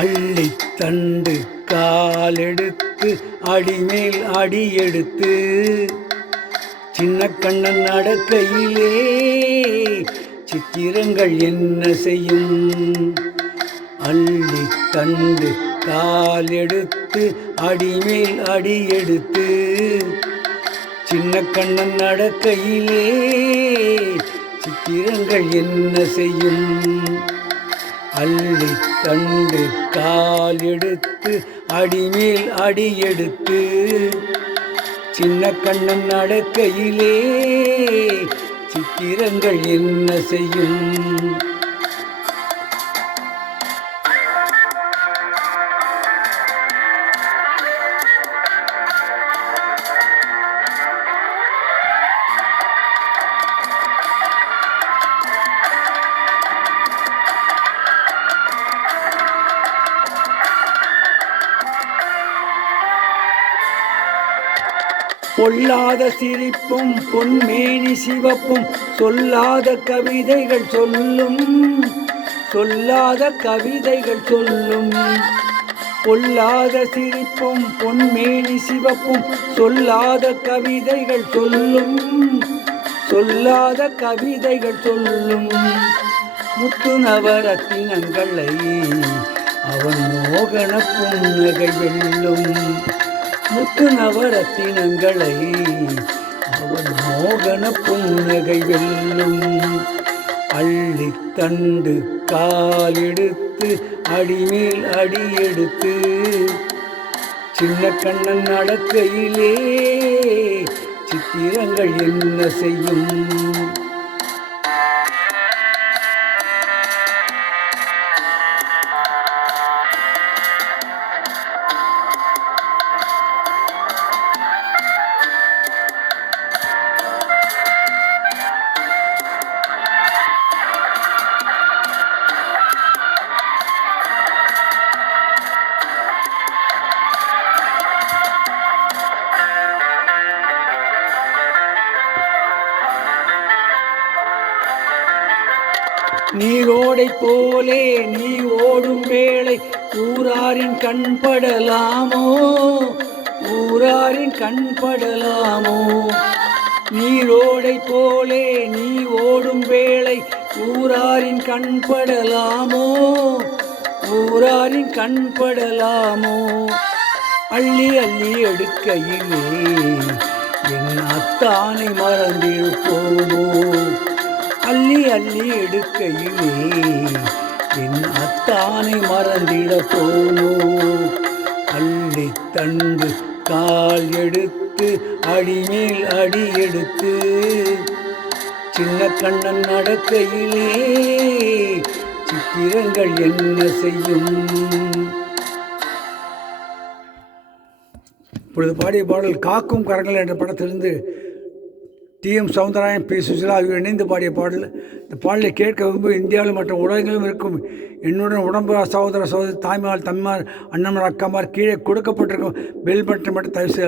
அள்ளித்தண்டு காலெடுத்து அடிமேல் அடியெடுத்து சின்ன கண்ணன் நடக்கையிலே சித்திரங்கள் என்ன செய்யும்? அள்ளித்தண்டு காலெடுத்து அடிமேல் அடியெடுத்து சின்ன கண்ணன் நடக்கையிலே சித்திரங்கள் என்ன செய்யும்? அள்ளித்தண்டு கால் எடுத்து அடிமேல் அடியெடுத்து சின்ன கண்ணன் நடக்கையிலே சித்திரங்கள் என்ன செய்யும்? பொல்லாத சிரிப்பும் பொன்மேனி சிவப்பும் சொல்லாத கவிதைகள் சொல்லும், சொல்லாத கவிதைகள் சொல்லும். பொல்லாத சிரிப்பும் பொன்மேனி சிவப்பும் சொல்லாத கவிதைகள் சொல்லும், சொல்லாத கவிதைகள் சொல்லும். முத்து நவரத்தினங்களை அவன் மோகன புன்னகை வெல்லும், முத்து நவரத்தினங்களை அவன் மோகன புன்னகை வெல்லும். அள்ளித்தண்டு காலெடுத்து அடிமேல் அடியெடுத்து சின்ன கண்ணன் நடக்கையிலே சித்திரங்கள் என்ன செய்யும்? நீரோடை போலே நீ ஓடும் வேளை ஊராரின் கண்படலாமோ, ஊராரின் கண்படலாமோ? நீரோடை போலே நீ ஓடும் வேளை ஊராரின் கண்படலாமோ, ஊராரின் கண்படலாமோ? அள்ளி அள்ளி எடுக்கையிலே என் அத்தானை மறந்திருப்போமோ? அள்ளி அள்ளி எடுக்கையிலே என் அத்தானை மறந்திட போனோ? அள்ளித்தண்டு கால் எடுத்து அடிமேல் அடி எடுத்து சின்ன கண்ணன் நடக்கையிலே சித்திரங்கள் என்ன செய்யும்? இப்பொழுது பாடிய பாடல் காக்கும் கரங்கள் என்ற படத்திலிருந்து டி.எம். சௌந்தரராயன், பி. சுசிலா ஆகியோர் இணைந்து பாடிய பாடல். இந்த பாடலை கேட்க விரும்பும் இந்தியாவில் மற்றும் உலகங்களிலும் இருக்கும் என்னுடன் உடம்பு சகோதர சகோதரி தாய்மார், தம்மார், அண்ணன்மார், அக்காமார் கீழே கொடுக்கப்பட்டிருக்கும் பெல் பட்டன் மட்டும் தயவு செய்து